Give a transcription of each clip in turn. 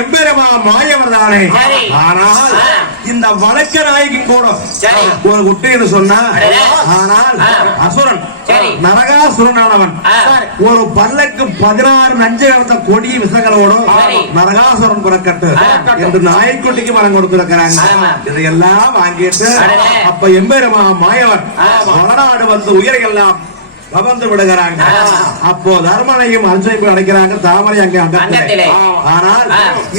எம்பெருமா மாயவர் தானே. ஆனால் இந்த வழக்க நாயகின் கூட ஒரு குட்டின்னு சொன்னா, ஆனால் அசுரன் நரகாசுரனானவன் ஒரு பல்லக்கு 16 நஞ்சு கலந்த கொடிய விஷங்களோடும் நரகாசுரன் புறக்கட்டு என்று நாய்க்குட்டிக்கு மரம் கொடுத்திருக்கிறாங்க. இதையெல்லாம் வாங்கிட்டு அப்ப எம்பெருமா மாயவன் வடநாடு வந்து உயிரையெல்லாம் கவர்ந்து விடுகிறாங்க. அப்போ தர்மனையும் அஞ்சையும் அடைக்கிறாங்க. தாமரை அங்கே அங்கத்திலே. ஆனால்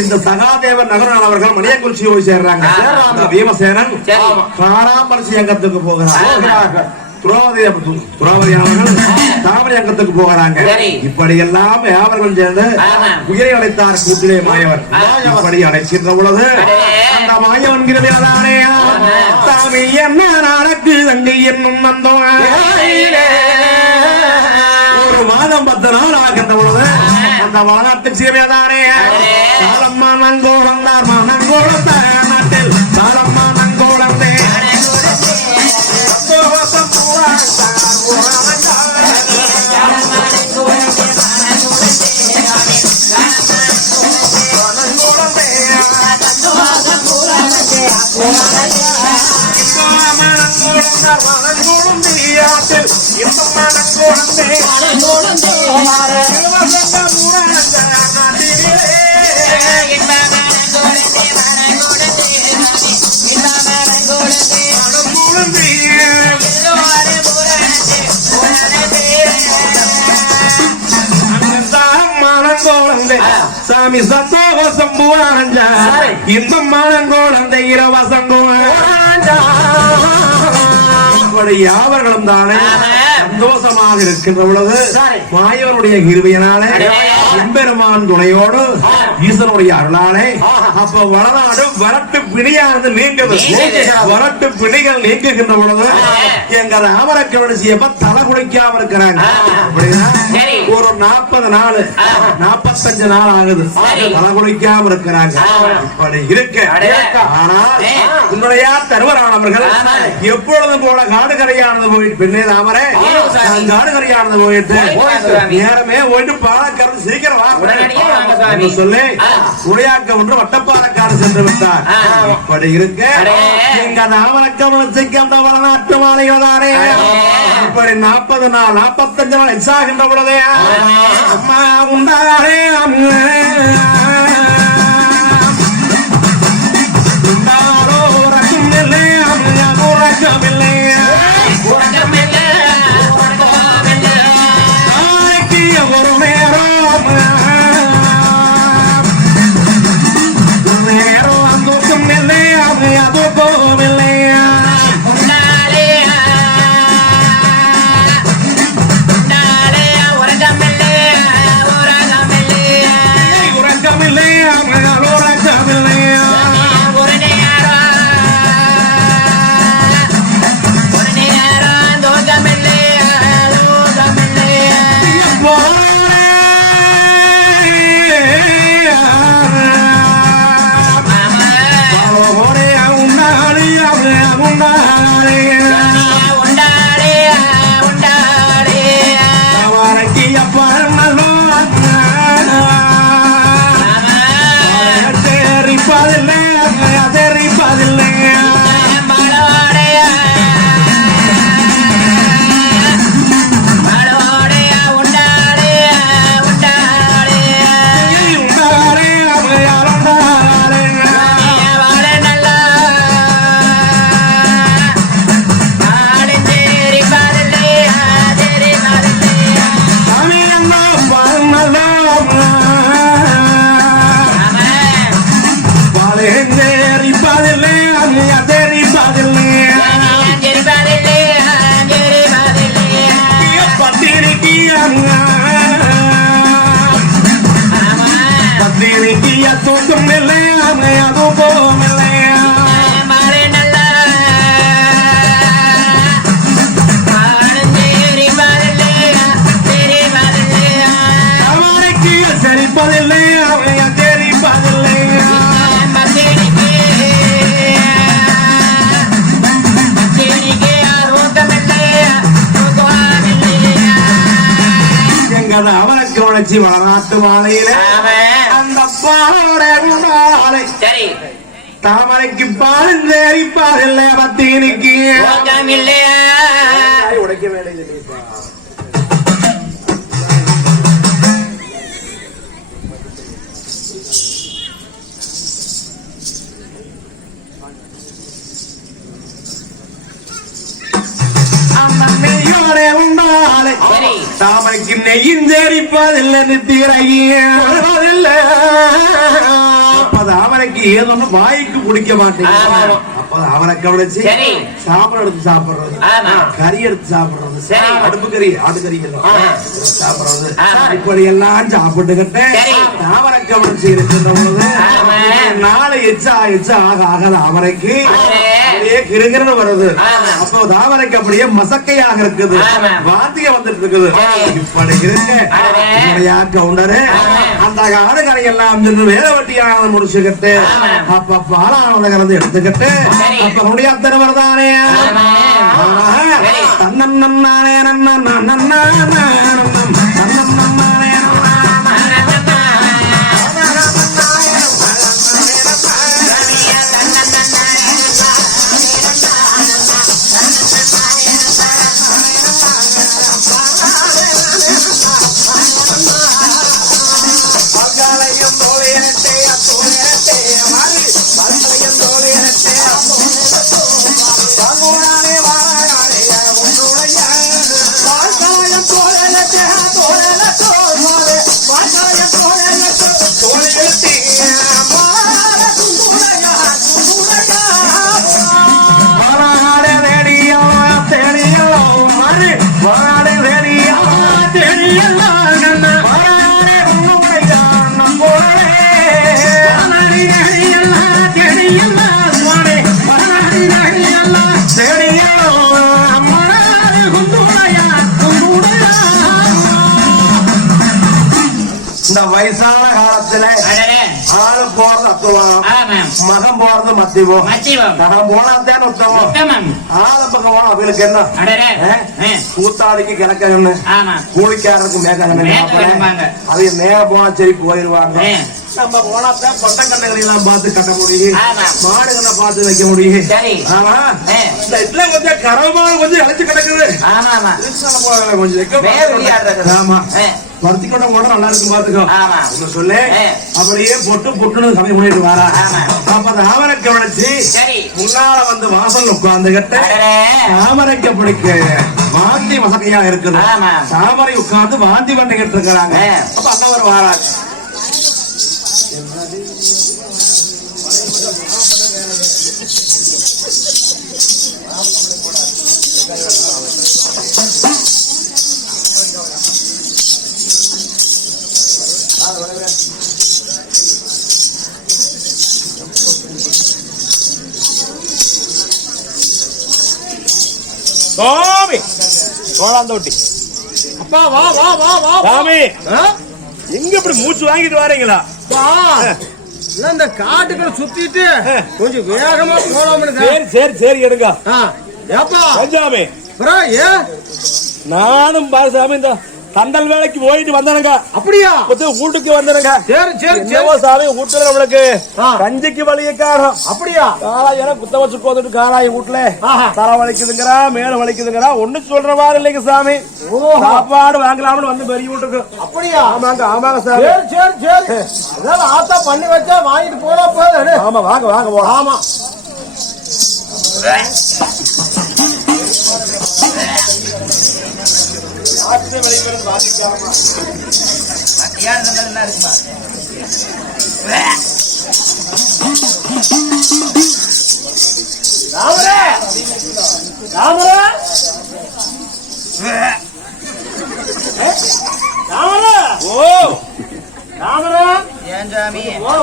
இந்த சகாதேவன் நகரன் அவர்கள் மணியக்குறிச்சி போய் சேர்றாங்க. பீமசேனன் காராம்பரிசி அங்கத்துக்கு போகிறார். தாமரை அங்கத்துக்கு போகிறாங்க. இப்படி எல்லாம் அவர்கள் சேர்ந்து உயிரை அடைத்தார் கூட்டிலே மாயவன். இப்படி அடைக்கின்ற பொழுது அந்த மாயவன் கிருமையானே தாமி என்ன நடக்கு அங்கு என்னும் வந்தோம். ஒரு மாதம் 10 நாள் ஆகின்ற பொழுது அந்த வளநாட்டு சீமையானே சாலம்மா நங்கோளம் நங்கோளம் நாட்டில் சாலம்மா நங்கோளம் சாமி சந்தோஷம் பூராஞ்சா இந்த மானங்கோளந்தை இலவசம் யாவர்களும் தானே சந்தோஷமாக இருக்கின்ற பொழுது மாயவனுடைய கிருபையினாலே எம்பெருமான் துணையோடு ஈசனுடைய அருளாலே அப்ப வடநாடு வரட்டு பிணியானது நீங்குது. வரட்டு பிணிகள் நீங்குகின்ற பொழுது எங்க ராமரக்கவனிசியப்ப தலை குளிக்காம இருக்கிறாங்க. ஒரு 40 நாள் 45 நாள் ஆகுது தலை குளிக்காம இருக்கிறாங்க. இப்படி இருக்க ஆனால் உன்னுடைய தருவரானவர்கள் எப்பொழுதும் போல காடுகரையானது போயிட்டு பெண்ணே தாமரை காடுகரையானது போயிட்டு நேரமே போயிட்டு பாலக்காரன் சீக்கிரம் சொல்லி உடையாக்க ஒன்று வட்டப்பாலக்காரன் சென்று விட்டார். இப்படி இருக்க எங்க தாமரக்கவனிக்கு அந்த வடநாட்டு மாலைகள் தானே இப்படி 40 நாள் 45 நாள் எச்சாகின்ற பொழுதே அம்மா உண்டாரே உண்டாரோ உறக்கமில்லை உறக்கமில்லை ஒரு நேரம் நேரம் அந்தோக்கம் இல்லை அதுக்கும் இல்லையா தூக்கம் இல்லை அதுவும் இல்லையா சரிப்பதில்லை தெரிப்பதில்லை எங்க அவனுக்கு உழைச்சி வளநாட்டு மாலையில அந்த பாலோட குண்டாலை சரி தாமரைக்கு பால் சேரிப்பால் இல்லை பத்தீனுக்கு இல்லையா உடைக்க வேலை தாமரைக்கு நெய்யும் சேரிப்பதில்லை நித்திரையில்லை தாமரைக்கு ஏதொன்னு வாய்க்கு குடிக்க மாட்டேங்க அவரை கவனிச்சு சாப்பாடு எடுத்து சாப்பிடுறது கறி எடுத்து சாப்பிடுறது அடுப்பு கறி ஆட்டுக்கறி சாப்பிடுறது இப்படி எல்லாம் சாப்பிட்டுக்கிட்டு தாமரை கவனிச்சு இருக்கின்ற பொழுது நாளை எச்சா எச்சா ஆக ஆகாத அவரைக்கு அப்படியே கிருகிருன்னு வருது அப்போ தாமரைக்கு அப்படியே மசக்கையாக இருக்குது வாந்திய வந்துட்டு இருக்குது இப்படி இருக்கு கவுண்டரு அந்த காடுகளை எல்லாம் வேலை வட்டியானதை முடிச்சுக்கிட்டு அப்ப பாலானதை கலந்து எடுத்துக்கிட்டு அப்ப முடியாத வருதானே தன்னம் நன்னானே நன்னம் நன்னானே தன்னம் நன்னானே இந்த வயசான காலத்துல ஆளு போறது அத்துவாரம் மகன் போறது மத்தியம் மகன் போனாத்தான் உத்தமம் ஆளு பக்கம் போனா அவங்களுக்கு என்ன கூத்தாடிக்கு கிழக்கன்னு கூலிக்காரருக்கு மேற்கன்னு அது மேல போனா சரி போயிருவாங்க நம்ம போனாத்தான் பொட்டக்கண்ணைகளை எல்லாம் பார்த்து கட்ட முடியும் மாடுகளை பார்த்து வைக்க முடியும் ஆமா இந்த இதுல கொஞ்சம் கரமான கொஞ்சம் இழைச்சு கிடக்குது கொஞ்சம் ஆமா பருத்திக்கொண்ட கூட நல்லா இருக்கும் பாத்துக்கோ சொல்லு அப்படியே பொட்டு பொட்டுன்னு சமையல் பண்ணிட்டு வாரா அப்ப தாமரை கவனிச்சு முன்னால வந்து வாசல் உட்கார்ந்துகிட்ட தாமரைக்கு பிடிக்க வாந்தி வசதியா இருக்குது தாமரை உட்கார்ந்து வாந்தி பண்ணிக்கிட்டு இருக்கிறாங்க அப்ப அண்ணவர் வாராரு சாமி சோழாந்தோட்டி அப்பா வா வா வா வா சாமி எங்க இப்படி மூச்சு வாங்கிட்டு வாரீங்களா இந்த காட்டுக்குள்ள சுத்திட்டு கொஞ்சம் வேகமா போலாம்னு சரி சரி சரி எடுங்க ஏப்பா சாமி நானும் பாரு சாமி இந்த கண்டல் வேலைக்கு போயிட்டு வந்தானுங்க அப்படியா வீட்டுக்கு வந்தானுங்க சரி சரி சாமி வீட்டுல நம்மளுக்கு கஞ்சிக்கு வலிய காரம் அப்படியா காலாய் குத்த வச்சு போந்துட்டு காலாய் வீட்டுல தலை வலிக்குதுங்கிறா மேல வலிக்குதுங்கிறா ஒண்ணு சொல்ற மாதிரி இல்லைங்க சாமி சாப்பாடு வாங்கலாம்னு வந்து பெரிய வீட்டுக்கு அப்படியா ஆமாங்க ஆமாங்க சாமி சரி சரி அதாவது ஆத்தா பண்ணி வச்சா வாங்கிட்டு போனா போது ஆமா வாங்க வாங்க போ ஆமா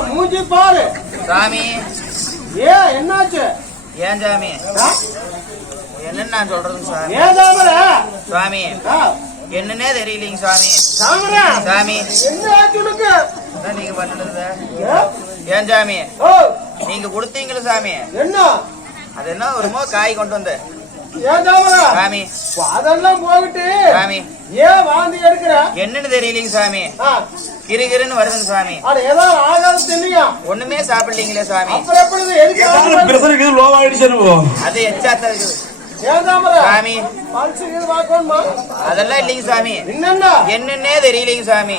மூஞ்சி பாரு சாமி என்னாச்சு ஏன் சாமி என்ன நான் சொல்றேன் சாமி சாமி என்னன்னே தெரியலீங்க சாமி சாமி என்ன நீங்க பண்ணுறது ஏன் சாமி நீங்க கொடுத்தீங்களா சாமி என்ன அது என்ன வருமோ காய் கொண்டு வந்து சாமி அதெல்லாம் போயிட்டு சாமி ஏன் வாந்தி எடுக்கிற என்னன்னு தெரியலீங்க சாமி கிருகிருன்னு வருதுங்க சுவாமி. அது ஏதாவது ஆகாரம் தின்னியா? ஒண்ணுமே சாப்பிடலீங்களே சுவாமி. அப்புறம் எப்படி எதுக்கு ஏதாவது பிரஷர் இருக்குது லோ ஆயிடுச்சு. அது எச்சாத்தான் இருக்குது ஏதாமர சுவாமி. பல்ஸ் இது வாக்கணுமா? அதெல்லாம் இல்லைங்க சுவாமி. என்னன்னா என்னன்னே தெரியலைங்க சுவாமி.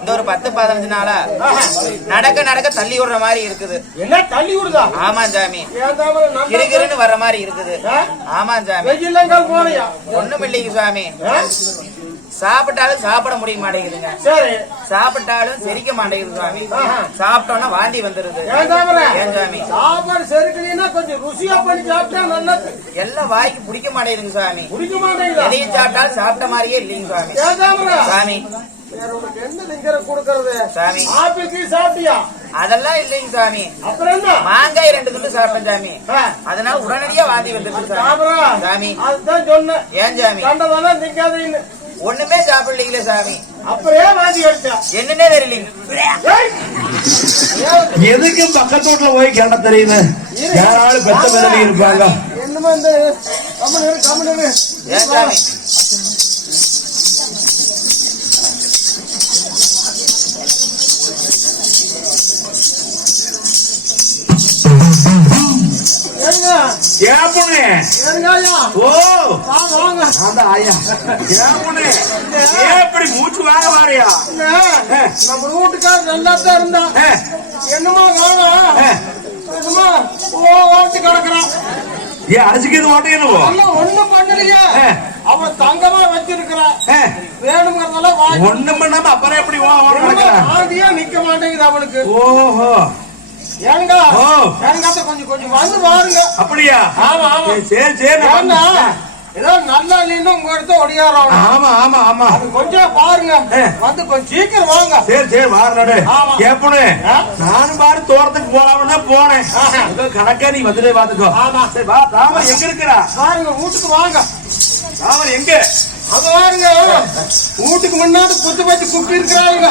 இந்த ஒரு 10-15 நாளா நடக்க நடக்க தள்ளி விடுற மாதிரி இருக்குது. என்ன தள்ளி விடுதா? ஆமா சாமி. ஏதாமர நல்ல கிருகிருன்னு வர்ற மாதிரி இருக்குது. ஆமா சாமி. வெயில்லங்கள் போறியா? ஒண்ணும் இல்லைங்க சுவாமி. சாப்பிட்டாலும் சாப்பிட முடிய மாட்டேங்குதுங்க. சரி. சாப்பிட்டாலும் செரிக்க மாட்டேங்குது சுவாமி. சாப்பிட்டோம்னா வாந்தி வந்துருது. ஏதாமர ஏன் சாமி? சாப்பாடு செரிக்கலைன்னா கொஞ்சம் ருசியா பண்ணி சாப்பிட்டா நல்லது. எல்லாம் வாய்க்கு பிடிக்க மாட்டேங்குதுங்க சுவாமி. குடிக்க மாட்டேங்குதா? எதையும் சாப்பிட்டாலும் சாப்பிட்ட மாதிரியே இல்லைங்க சுவாமி. ஏதாமர சாமி வேற உனக்கு என்ன லிங்கரை கொடுக்கறது? சாமி ஆப்பிள் கீ சாப்பிட்டியா? அதெல்லாம் இல்லைங்க சாமி. அப்புறம் என்ன? மாங்காய் 2 துண்டு சாப்பிட்டேன் சாமி. அதனால உடனடியா வாந்தி வந்துருது சாமி. சாப்பிடா சாமி அதுதான் சொன்னேன். ஏன் சாமி? கண்டதெல்லாம் நிக்காதீன்னு. ஒண்ணுமே சாப்பிடலீங்களே சாமி. அப்படியே வாந்தி அடிச்சா. என்னன்னே தெரியலீங்க. எதுக்கு பக்கத்து வீட்டுல போய் கேட்ட தெரியுது? யாராலும் பெத்த மேலே இருப்பாங்க. என்னமா இந்த கம்மனு ஏன் சாமி? ஏங்க ஏன் பொண்ணு? ஏங்க ஐயா ஓ வாங்க வாங்க. அந்த ஆயா ஏன் பொண்ணு? ஏன் இப்படி மூச்சு வாங்க வாரியா? நம்ம வீட்டுக்காரர் நல்லா தான் இருந்தா என்னமா வாங்க என்னமா ஓட்டி கிடக்குறான். ஏன் அரிசிக்கு ஓட்டையனுவோ? ஒண்ணும் பண்ணலையே. அவன் தங்கமா வச்சிருக்கிறான். வேணுங்கிறதெல்லாம் வாங்கி ஒண்ணும் பண்ணாம அப்புறம் எப்படி ஆதியா நிக்க மாட்டேங்குது அவனுக்கு. ஓஹோ ஏங்க ஓ ஏங்க கொஞ்சம் கொஞ்சம் வந்து பாருங்க. அப்படியா? ஆமா ஆமா. சரி சரி ஏன்னா ஏதோ நல்லா இல்லைன்னு உங்க இடத்த ஒடியாரோம். ஆமா ஆமா ஆமா அது கொஞ்சம் பாருங்க. வந்து கொஞ்சம் சீக்கிரம் வாங்க. சரி சரி வாரநாடு ஆமா. கேப்பனு நானும் பாரு தோட்டத்துக்கு போலாம்னு தான் போனேன். கணக்கா நீ வந்துட்டே பாத்துக்கோ. ஆமா. சரி வா. ராமர் எங்க இருக்கிறா? பாருங்க வீட்டுக்கு வாங்க. ராமர் எங்க? அது பாருங்க வீட்டுக்கு முன்னாடி குத்து வச்சு குப்பி இருக்கிறாங்க.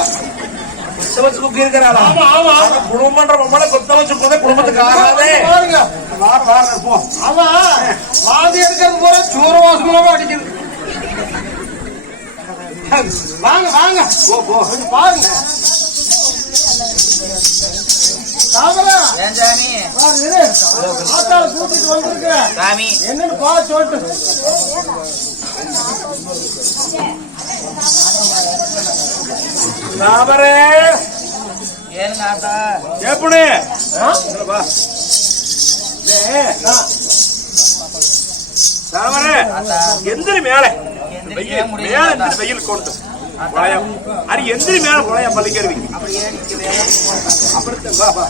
கொத்த வச்சு குப்பி இருக்கிறாளா? ஆமா ஆமா. குடும்பம் பண்ற பொம்பளை கொத்த வச்சு போதே குடும்பத்துக்கு ஆகாதே. பாருங்க வார வார போ. அவன் வாந்தி எடுக்கிறது போல சோறு வாசமாவும் அடிக்குது. வாங்க வாங்க போ போ. கொஞ்சம் பாருங்க. தாமரா ஏன் சாமி? பாரு ஆத்தால கூட்டிட்டு வந்திருக்க. சாமி என்னன்னு பா சொல்லிட்டு ராமரே ஏனுங்க ஆத்தா? கேப்பனு வா. ராமரே எந்திரி மேலே. எந்திரிக்கவே முடியல மேல ஆத்தா. வெயில் கொண்டு பழையம் அது எந்திரி மேல பழைய பள்ளிக்கருவி அப்படியே நிக்குது. அப்படித்தான் வா வா.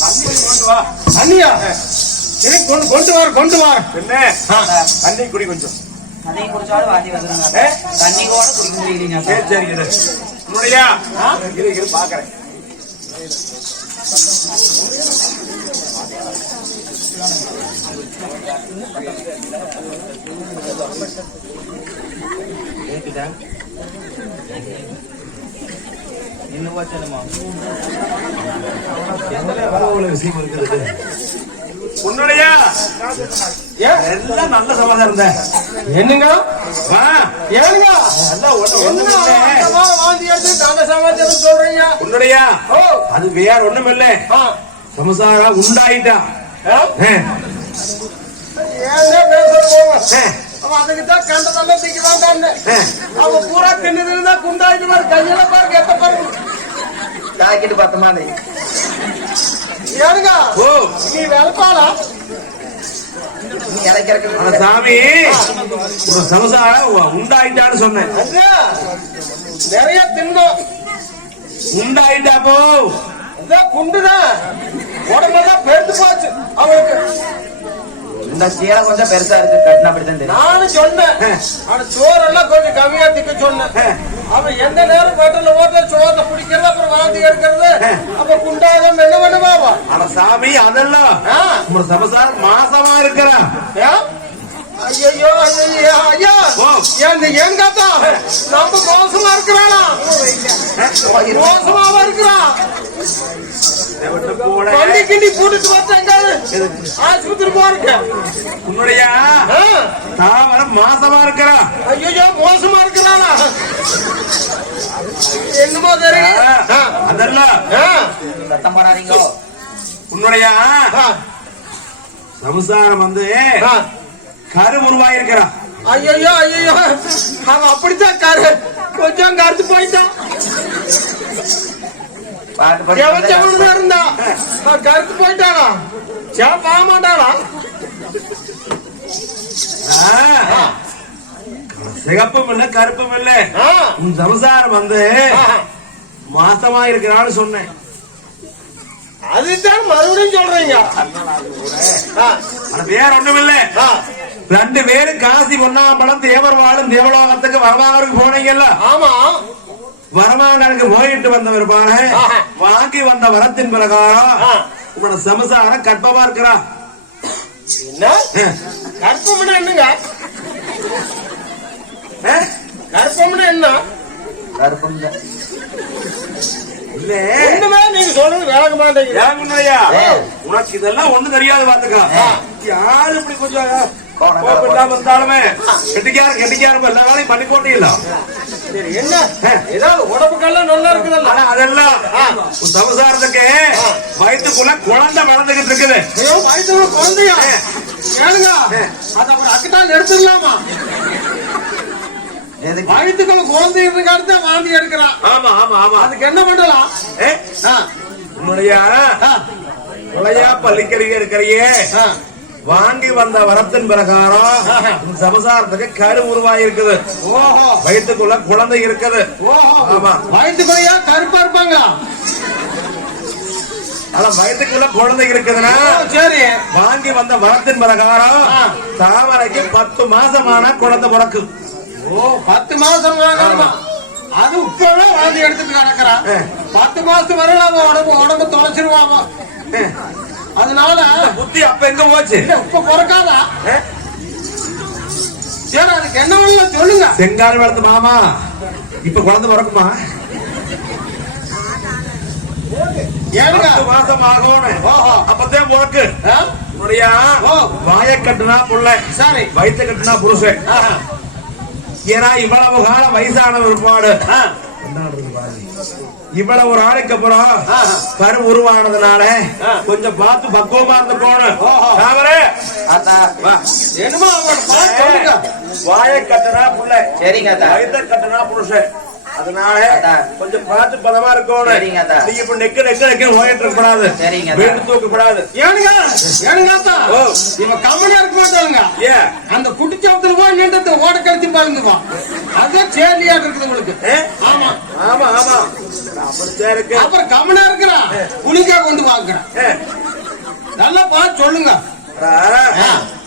தண்ணி கொண்டு வா. அண்ணியா கொண்டு வர என்ன தண்ணி குடி கொஞ்சம். தண்ணி குடிச்சாலும் வாந்தி வந்துருங்க. தண்ணி கூட குடிக்க முடியலீங்க ஆத்தா. சரி சரி உன்னுடையா இரு பாக்குறேன். இன்னும் வச்சலுமா? விஷயம் இருக்கிறது உன்னுடைய எல்லாம் நல்ல சமாதானம் இருந்த என்னங்க வா. ஏனுங்க எல்லாம் ஒண்ணு வாந்தி எடுத்து தான சமாச்சாரம் சொல்றீங்க. உன்னுடைய ஓ அது வேற ஒண்ணும் இல்ல. சமசாரம் உண்டாயிட்டா. ஏன் பேசுறோம்? அவன் அதுக்குதான் கண்டதெல்லாம் தூக்கி வந்தான்னு. அவன் பூரா தின்னு குண்டாயிட்டு பாரு. கையில பாருங்க எத்த பாருங்க. ஜாக்கெட் பத்த மாதிரி. ஏனுங்க ஓ நீ வெளுப்பாளா? நீ இறக்கிறக்கு சாமி உன் சமசாரம் உண்டாயிட்டான்னு சொன்னேன். நிறைய தின்னோம். உண்டாயிட்டா போ. குண்டுதான் உடம்பெல்லாம் பெருத்து போச்சு அவளுக்கு. இந்த சீலை கொஞ்சம் பெருசா இருக்கு. கட்டினா அப்படித்தான் தெரியும். நானும் சொன்னேன் அவன் சோறெல்லாம் கொஞ்சம் கம்மியா திக்க சொன்னேன். அவன் எந்த நேரம் வீட்டுல ஓட்ட சோத்தை பிடிக்கிறது அப்புறம் வாந்தி எடுக்கிறது அப்ப குண்டாக என்ன பண்ணுவாவா? ஆனா சாமி அதெல்லாம் உன் சமசாரம் மாசமா இருக்கிறா. ஐயோ ஐயோ ஐயா எங்காத்தா நம்ம மோசமா இருக்கிறானா? மோசமாவா இருக்கிறான். கிண்டி போட்டுட்டு வந்தாங்க ஆஸ்பத்திரி போறீங்க. உன்னுடைய தாவரம் மாசமா இருக்கிறா. ஐயோ மோசமா இருக்கிறானா? என்னமோ தெரியல. அதெல்லாம் சத்தம் போடாதீங்க. உன்னுடைய சம்சாரம் வந்து கரு உருவாயிருக்கிறா. ஐயோ அவன் அப்படித்தான் கொஞ்சம் கருத்து போயிட்டான். செவன் இருந்தா கருத்து போயிட்டானா? பாக மாட்டானா? சிகப்பும் இல்ல கருப்பும் இல்ல. உன் சம்சாரம் வந்து மாசமா இருக்கிறான்னு சொன்னேன். அதுதான் மறுபடியும் சொல்றீங்க. வேற ஒண்ணும் இல்ல. 2 பேரும் காசி பொன்னாம்பலம் தேவர் வாழும் தேவலோகத்துக்கு வரமாகருக்கு போனீங்கல்ல. ஆமா. வரமாகருக்கு போயிட்டு வந்த விருப்பான வாங்கி வந்த வரத்தின் பிரகாரம் உங்களோட சம்சாரம் கற்பமா இருக்கிறா. என்ன கற்பம்னா என்னங்க? கற்பம்னா என்ன? கருப்பம் இல்ல ஒண்ணுமே நீங்க சொல்றது வேக மாட்டேங்க. உனக்கு இதெல்லாம் ஒண்ணு தெரியாது பாத்துக்கா. யாரு இப்படி கொஞ்சம் இருந்தாலுமே கெட்டிக்காரு எல்லா வேலையும் பண்ணி போட்டீங்களா? என்ன ஏதாவது உடம்புக்கெல்லாம் நல்லா இருக்குதல்ல? அதெல்லாம் உன் சம்சாரத்துக்கு வயிற்றுக்குள்ள குழந்தை வளர்ந்துகிட்டு இருக்குது. ஐயோ வயிற்றுக்குள்ள குழந்தையா? ஏனுங்க அது அப்புறம் அக்கட்டால் எடுத்துடலாமா? வயிற்றுக்குள்ள குழந்தை இருக்காரு வாந்தி எடுக்கிறான். ஆமா ஆமா ஆமா. அதுக்கு என்ன பண்ணலாம்? உன்னுடைய கொலையா பள்ளிக்கறிய இருக்கிறையே வாங்கி வந்த வரத்தின் பிரகாரம் உன் சம்சாரத்துக்கு கரு உருவாயிருக்குது. ஓஹோ. வயிற்றுக்குள்ள குழந்தை இருக்குது. ஓஹோ. ஆமா. வயிற்றுக்குள்ளயா கருப்பா இருப்பாங்களா? அதான் வயிற்றுக்குள்ள குழந்தை இருக்குதுன்னா சரி வாங்கி வந்த வரத்தின் பிரகாரம் தாமரைக்கு 10 மாசமான குழந்தை பிறக்கும். ஓ 10 மாசம் ஆகணுமா? அது இப்பவே வாந்தி எடுத்துட்டு நடக்கிறான். 10 மாசம் வரையில அவன் உடம்பு தொலைச்சிருவான். அதனால புத்தி அப்ப எங்க போச்சு? இப்ப பிறக்காதா? சரி அதுக்கு என்ன பண்ணல சொல்லுங்க. செங்கால் வளர்த்து மாமா இப்ப குழந்தை பிறக்குமா? 10 மாசம் ஆகணும். அப்பதான் பிறக்கு. வாய கட்டுனா புள்ள, சரி வயிற்ற கட்டுனா புருஷன். ஏன்னா இவ்வளவு காலம் வயசான ஒருபாடு இவ்வளவு ஒரு ஆளுக்கு அப்புறம் கரு உருவானதுனால கொஞ்சம் பார்த்து பக்குவமா இருந்து போகணும். வாய கட்டுனா புள்ள, வயிற்ற கட்டுனா புருஷன். அதனால கொஞ்சம் பார்த்து பதமா இருக்கணும். நீங்க இப்ப நெக்கு ஓயிட்டு இருக்கக்கூடாது, வீட்டு தூக்கப்படாது. இவன் கம்மனா இருக்க மாட்டாங்க. அந்த குட்டிச்சாவத்துல போய் நின்று ஓட கழிச்சு பாருங்க. அதுதான் சேலியா இருக்குது உங்களுக்கு. ஆமா ஆமா ஆமா அப்படித்தான் இருக்கு. அப்புறம் கம்மனா இருக்கிறான் புளிக்கா கொண்டு வாங்குறேன். நல்லா பார்த்து சொல்லுங்க.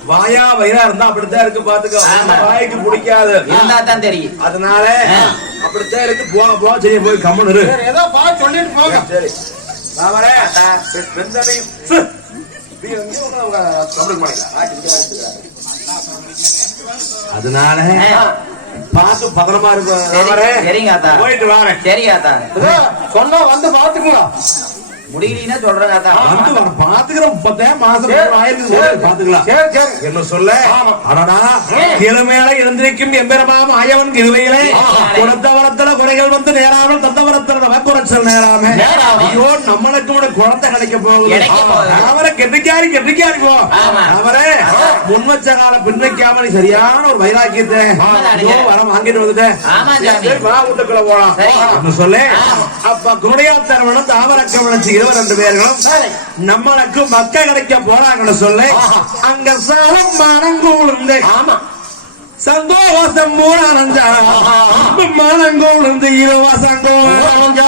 வாயா வயிறா இருந்தா அப்படித்தான் இருக்கு. பாத்துக்கோ, வாய்க்கு பிடிக்காது தெரியும். அதனால அப்படித்தான் இருக்கு. போக செய்ய போய் கம்மனு ஏதோ பார்த்து சொல்லிட்டு போங்க. சரி அதனால பார்த்து பத்திரமா இருக்கும். போயிட்டு வாரேன். சொன்னா வந்து பாத்துக்கலாம். முடியலன்னா சொல்றேன். வந்து பாத்துக்கிறோம். 10 மாசம் பாத்துக்கலாம். என்ன சொல்ல கிழமையில எழுந்திருக்கும் எம்பெருமாம் ஆயவன் கிருவையிலே கொடுத்த வரத்துல குறைகள் வந்து நேராமல் தந்த வரத்துல குறைச்சல் நேராம. ஐயோ நம்மளுக்கு கூட குழந்தை கிடைக்க போகுது. அவரை கெட்டிக்காரி போ. அவரே முன் வச்ச கால பின் வைக்காம சரியான ஒரு வைராக்கியத்தை வர வாங்கிட்டு வந்துட்டேன். வீட்டுக்குள்ள போலாம் சொல்லு. அப்ப குருடையாத்தரவனும் தாவரக்கவனும் 22 பேர்களும் நம்மளுக்கு மக்கள் கிடைக்க போறாங்கன்னு சொல்லு. அங்க சாலம் மனங்கூழ்ந்து சந்தோஷம் மூணானஞ்சா மனங்கூழ்ந்து 20 சந்தோஷம்